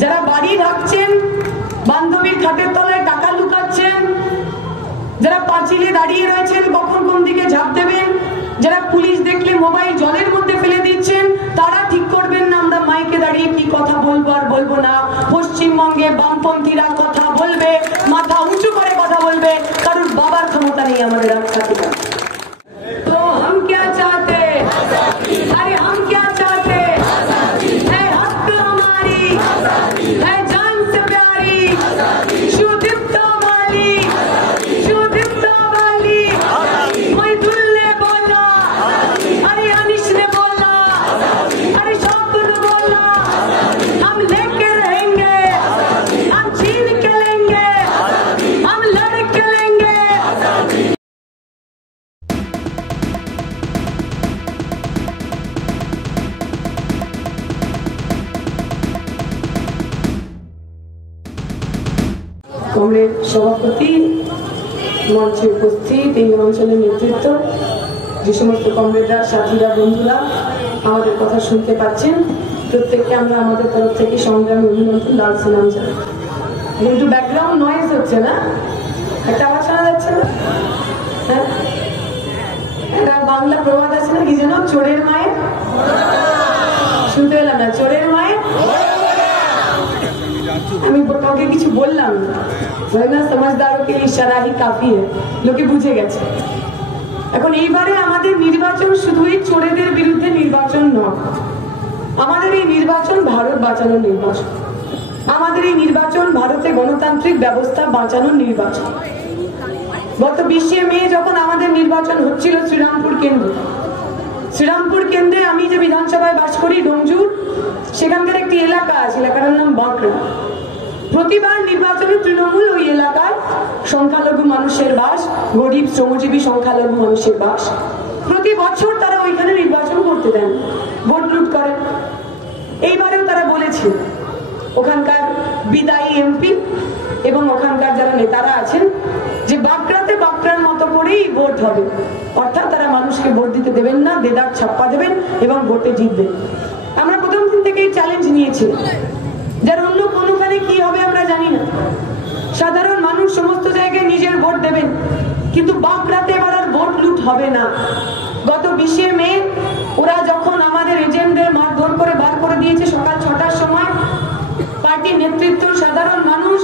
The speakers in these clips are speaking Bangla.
যারা বাড়ি রাখছেন, বান্ধবীর খাটের তলায় টাকা লুকাচ্ছেন, যারা পাঁচিলে দাঁড়িয়ে রয়েছেন কখন কোন দিকে ঝাঁপ দেবেন, যারা পুলিশ দেখলে মোবাইল জলের মধ্যে ফেলে দিচ্ছেন, তারা ঠিক করবেন না আমরা মাইকে দাঁড়িয়ে কি কথা বলবো আর বলবো না। পশ্চিমবঙ্গে বামপন্থীরা কথা বলবে, মাথা উঁচু করে কথা বলবে, কারোর বাবার ক্ষমতা নেই আমাদের রক্ষাতে। তো हम क्या चाहते, अरे हम क्या चाहते, है हक हमारी, है जान से प्यारी, शुद्धता वाली, शुद्धता वाली। कोई दुल ने बोला, अरे अनिश ने बोला, अरे शाकुर ने बोला, हम लेके रहेंगे, हम छीन के लेंगे, हम लड़ के लेंगे। কংগ্রেস সভাপতি, মঞ্চে উপস্থিত এই অঞ্চলের নেতৃত্ব, যে সমস্ত কংগ্রেসরা, সাথীরা, বন্ধুরা আমাদের কথা শুনতে পাচ্ছেন, প্রত্যেককে আমরা আমাদের তরফ থেকে সংগ্রামী অভিনন্দন, লাল সালাম জানাই। কিন্তু ব্যাকগ্রাউন্ড নয়েজ হচ্ছে না, একটা আওয়াজ শোনা যাচ্ছে না? হ্যাঁ, একটা বাংলা প্রবাদ আছে না, কি যেন, চোরের মায়ের, শুনতে পেলাম না, চোরের মায়ের। আমি কাউকে কিছু বললাম না, সমাজদারও কে ইশারা হি কাফি है, লোকে বুঝে গেছে। এখন এইবারে আমাদের নির্বাচন শুধু এই চোরেদের বিরুদ্ধে নির্বাচন নয়, আমাদের এই নির্বাচন ভারত বাঁচানোর নির্বাচন, আমাদের এই নির্বাচন ভারতে গণতান্ত্রিক ব্যবস্থা বাঁচানোর নির্বাচন। গত 20 মে যখন আমাদের নির্বাচন হচ্ছিল শ্রীরামপুর কেন্দ্রে, আমি যে বিধানসভায় বাস করি ডোমজুর, সেখানকার একটি এলাকা আছে, এলাকার নাম বাঁকড়া। প্রতিবার নির্বাচনে তৃণমূল ওই এলাকায় সংখ্যালঘু মানুষের বাস, গরিব শ্রমজীবী সংখ্যালঘু মানুষের বাস, প্রতি বছর তারা ওইখানে নির্বাচন করতে দেন, ভোট লুট করেন। এইবারেও তারা বলেছে, ওখানকার বিদায়ী এমপি এবং ওখানকার যারা নেতারা আছেন, যে বাঁকড়াতে বাঁকড়ার মতো করেই ভোট হবে, অর্থাৎ তারা মানুষকে ভোট দিতে দেবেন না, দেদার ছাপ্পা দেবেন এবং ভোটে জিতবেন। আমরা প্রথম দিন থেকে এই চ্যালেঞ্জ নিয়েছি, যার অন্য কোনোখানে কি হবে আমরা জানি না, সাধারণ মানুষ সমস্ত জায়গায় নিজের ভোট দেবেন, কিন্তু বাঁকড়াতে এবার আর ভোট লুট হবে না। গত 20 মে ওরা যখন আমাদের এজেন্টদের মারধর করে বার করে দিয়েছে সকাল 6টার সময়, পার্টির নেতৃত্ব, সাধারণ মানুষ,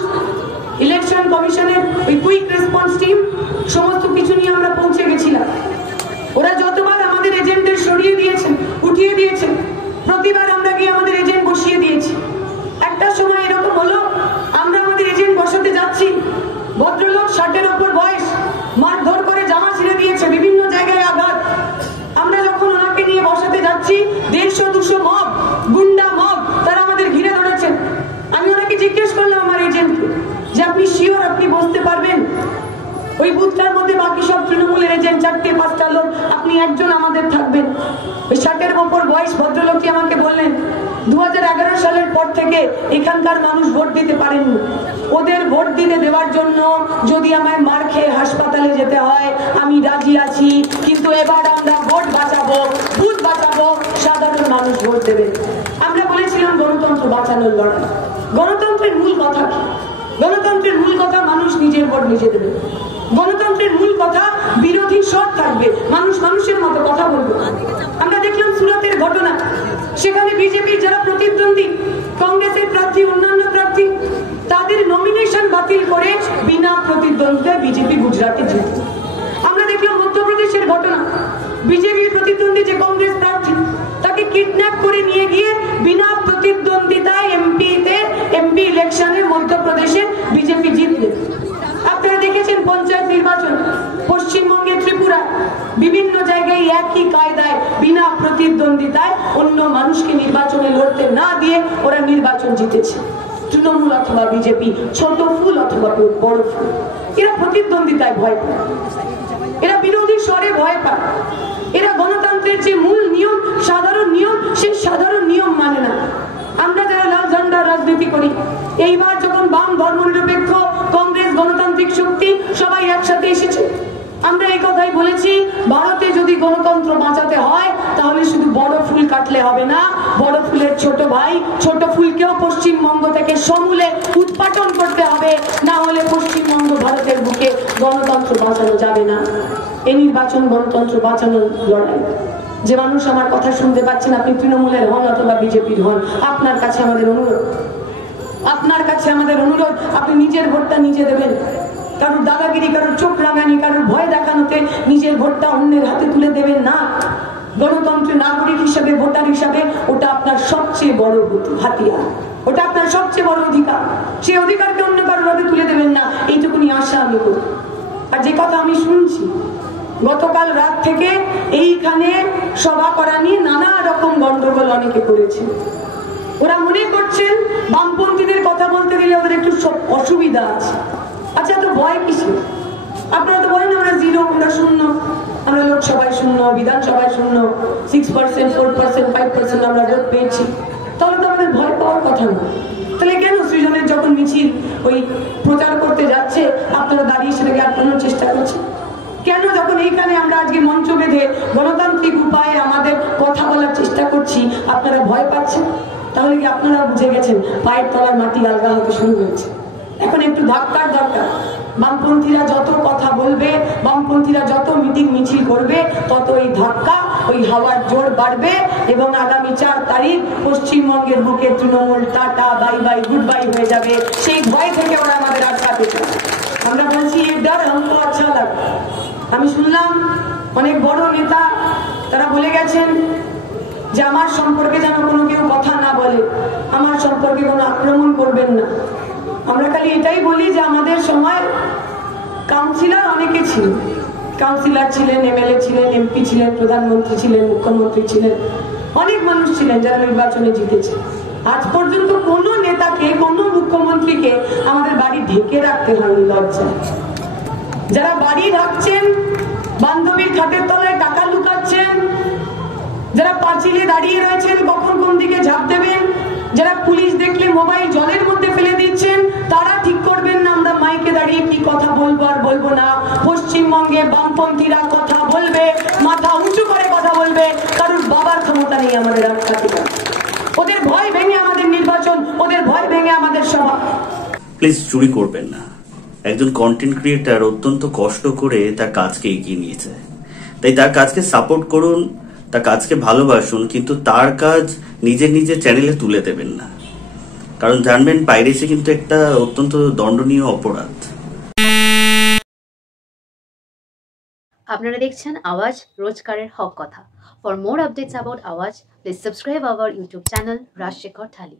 ইলেকশন কমিশনের ওই কুইক রেসপন্স টিম, সমস্ত কিছু নিয়ে আমরা পৌঁছে গেছিলাম। ওরা যতবার আমাদের এজেন্টদের সরিয়ে দিয়েছেন, উঠিয়ে দিয়েছেন, প্রতিবার আমরা গিয়ে আমাদের এজেন্ট বসিয়ে দিয়েছি। একটা সময় এরকম হলো, আমরা আমাদের এজেন্ট বসাতে যাচ্ছি, ভদ্রলোক 60-এর ওপর বয়স, মারধর করে জামা ছিঁড়ে দিয়েছে, বিভিন্ন জায়গায় আঘাত। আমরা যখন ওনাকে নিয়ে বসাতে যাচ্ছি, 150-200 মব, গুন্ডা মব, তারা আমাদের ঘিরে ধরেছেন। আমি ওনাকে জিজ্ঞেস করলাম আমার এজেন্টকে, যে আপনি শিওর আপনি বসতে পারবেন? ওই বুথটার মধ্যে বাকি সব তৃণমূলের এজেন্ট, 4-5টা লোক, আপনি একজন আমাদের থাকবেন। ওই 60-এর ওপর বয়স ভদ্রলোকটি আমাকে বললেন, 2011 সালের পর থেকে এখানকার মানুষ ভোট দিতে পারেননি, ওদের ভোট দিতে দেওয়ার জন্য যদি আমায় মার খেয়ে হাসপাতালে যেতে হয় আমি রাজি আছি, কিন্তু এবার আমরা ভোট বাঁচাবো, বুথ বাঁচাবো, সাধারণ মানুষ ভোট দেবে। আমরা বলেছিলাম গণতন্ত্র বাঁচানোর লড়াই। গণতন্ত্রের মূল কথা কি? গণতন্ত্রের মূল কথা মানুষ নিজের ভোট নিজে দেবে। গণতন্ত্রের মূল কথা বিরোধী স্বর থাকবে, মানুষ মানুষের মতো কথা বলবে। আমরা দেখলাম সুরাতের ঘটনা, সেখানে বিজেপির যারা প্রতিদ্বন্দ্বী, কংগ্রেসের প্রার্থী, অন্যান্য প্রার্থী, তাদের নমিনেশন বাতিল করে বিনা প্রতিদ্বন্দ্বিতায় বিজেপি গুজরাটে জিতে। আমরা দেখলাম মধ্যপ্রদেশের ঘটনা, বিজেপির প্রতিদ্বন্দ্বী যে কংগ্রেস প্রার্থী, তাকে কিডন্যাপ করে নিয়ে গিয়ে বিনা প্রতিদ্বন্দ্বিতায় এমপি ইলেকশনে মধ্যপ্রদেশে বিজেপি জিতলে। আপনারা দেখেছেন পঞ্চায়েত নির্বাচন, পশ্চিমবঙ্গে, ত্রিপুরা, বিভিন্ন জায়গায় একই কায়দায় বিনা প্রতিদ্বন্দ্বিতায় অন্য মানুষকে নির্বাচনে লড়তে না দিয়ে ওরা নির্বাচন জিতেছে। তৃণমূল অথবা বিজেপি, ছোট ফুল অথবা বড় ফুল, এরা প্রতিদ্বন্দ্বিতায় ভয় পায়, এরা বিরোধী স্বরে ভয় পায়, এরা গণতন্ত্রের যে মূল নিয়ম, সাধারণ নিয়ম, সেই সাধারণ নিয়ম মানে না। আমরা যারা লাল ঝান্ডা রাজনীতি করি, এইবার যখন বাম ধর্মনিরপেক্ষ কংগ্রেস গণতান্ত্রিক শক্তি সবাই একসাথে এসেছে, আমরা এই কথাই বলেছি, ভারতে যদি গণতন্ত্র বাঁচাতে হয় তাহলে শুধু বড় ফুল কাটলে হবে না, বড় ফুলের ছোট ভাই ছোট ফুলকেও পশ্চিমবঙ্গ থেকে সমূলে উৎপাটন করতে হবে, না হলে পশ্চিমবঙ্গ ভারতের বুকে গণতন্ত্র বাঁচানো যাবে না। এই নির্বাচন গণতন্ত্র বাঁচানোর লড়াই। যে মানুষ আমার কথা শুনতে পাচ্ছেন, আপনি তৃণমূলের হন অথবা বিজেপির হন, আপনার কাছে আমাদের অনুরোধ, আপনি নিজের ভোটটা নিজে দেবেন। কারোর দাদাগিরি, কারোর চোখ রাঙানি, কারোর ভয় দেখানোতে নিজের ভোটটা অন্যের হাতে তুলে দেবেন না। গণতন্ত্রের নাগরিক হিসাবে, ভোটার হিসাবে ওটা আপনার সবচেয়ে বড় হাতিয়ার, ওটা আপনার সবচেয়ে বড় অধিকার। সেই অধিকারকে অন্য কারোর হাতে তুলে দেবেন না, এইটুকুনি আশা আমি করি। আর যে কথা আমি শুনছি, গতকাল রাত থেকে এইখানে সভা করা নিয়ে নানা রকম গন্ডগোল অনেকে করেছে। ওরা মনে করছেন বামপন্থীদের কথা বলতে গেলে ওদের একটু অসুবিধা আছে। আচ্ছা, তো ভয় কিসে? আপনারা তো বলেন আমরা জিরো, আমরা শূন্য, আমরা লোকসভায় শূন্য, বিধানসভায় শূন্য, 6%, 4%, 5% আমরা ভোট পেয়েছি। তাহলে তো আমাদের ভয় পাওয়ার কথা না। তাহলে কেন সৃজনের যখন মিছিল ওই প্রচার করতে যাচ্ছে, আপনারা দাঁড়িয়ে সেটাকে আটকানোর চেষ্টা করছেন? কেন যখন এইখানে আমরা আজকে মঞ্চ বেঁধে গণতান্ত্রিক উপায়ে আমাদের কথা বলার চেষ্টা করছি, আপনারা ভয় পাচ্ছেন? তাহলে কি আপনারা বুঝে গেছেন পায়ের তলার মাটি আলগা হতে শুরু হয়েছে? এখন একটু ধাক্কার দরকার। বামপন্থীরা যত কথা বলবে, বামপন্থীরা যত মিটিং মিছিল করবে, তত এই ধাক্কা, ওই হাওয়ার জোর বাড়বে এবং আগামী 4 তারিখ পশ্চিমবঙ্গের বুকে Trinamool tata bye bye good bye হয়ে যাবে। সেই ভয় থেকে ওরা আমাদের আটকাতে চায়। আমরা বলছি এর ডর हमको अच्छा लगा। আমি শুনলাম অনেক বড় নেতা তারা বলে গেছেন যে আমার সম্পর্কে যেন কোনো কেউ কথা না বলে, আমার সম্পর্কে কোনো আক্রমণ করবেন না। আমরা খালি এটাই বলি যে আমাদের সময় কাউন্সিলর অনেকে ছিল, কাউন্সিলর ছিলেন, এমএলএ ছিলেন, এমপি ছিলেন, প্রধানমন্ত্রী ছিলেন, মুখ্যমন্ত্রী ছিলেন, অনেক মানুষ ছিলেন যারা নির্বাচনে জিতেছে। আজ পর্যন্ত কোনো নেতাকে, কোনো মুখ্যমন্ত্রীকে আমাদের বাড়ি ঢেকে রাখতে হয়নি লজ্জায়। যারা বাড়ি রাখছেন, বান্ধবীর খাটের তলায় টাকা লুকাচ্ছেন, যারা পাঁচিলে দাঁড়িয়ে রয়েছেন কখন কোন দিকে ঝাঁপ দেবেন, যারা পুলিশ দেখলে মোবাইল জলের মধ্যে ফেলে দিচ্ছেন, তারা ঠিক করবেন না আমরা মাইকে দাঁড়িয়ে কি কথা বলবো আর বলবো না। পশ্চিমবঙ্গে বামপন্থীরা কথা বলবে, মাথা উঁচু করে কথা বলবে, কারোর বাবার ক্ষমতা নেই আমাদের আটকাতে। ওদের ভয় ভেঙে আমাদের নির্বাচন, ওদের ভয় ভেঙে আমাদের সভা। প্লিজ চুরি করবেন না। একজন কন্টেন্ট ক্রিয়েটার অত্যন্ত কষ্ট করে তার কাজকে এগিয়ে নিয়েছে, তাই তার কাজকে সাপোর্ট করুন, তার কাজকে ভালোবাসুন, কিন্তু তার কাজ নিজের চ্যানেলে তুলে দেবেন না। কারণ জানবেন পাইরেসি কিন্তু একটা অত্যন্ত দণ্ডনীয় অপরাধ। আপনারা দেখছেন আওয়াজ, রোজকারের হক কথা। For more updates about Awaaz, please subscribe our YouTube channel Rajshekhar thali.